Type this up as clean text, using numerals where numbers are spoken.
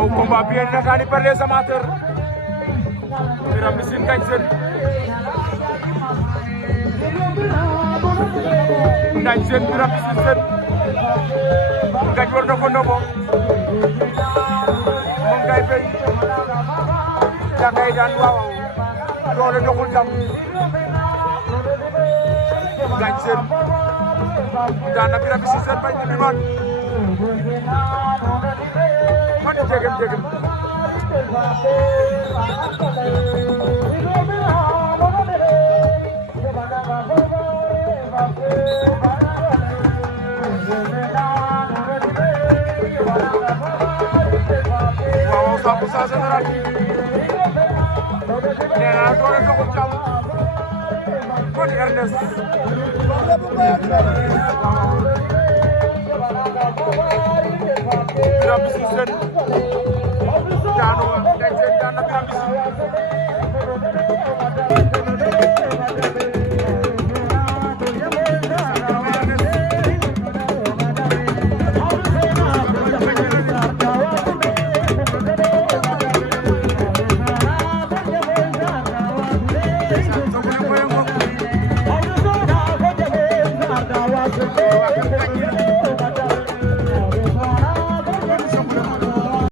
Wow, combat bien regardé par les amateurs. Birame Mbissine Ngagne Sène. Ngagne Sène Birame Mbissine Sène. Ngagne war na ko ndombo. Moom ngay fay. yaa ngay daan waaw doole doxul jàmm. Ngagne Sène daan na Birame Mbissine Sène bañ na mi man. man jegem jegem. waaw 100% général bi nee naa doole doxul jàmm. Pod Ernest Birame Mbissine Sène daanu Ngagne Sène daan na Birame Mbissine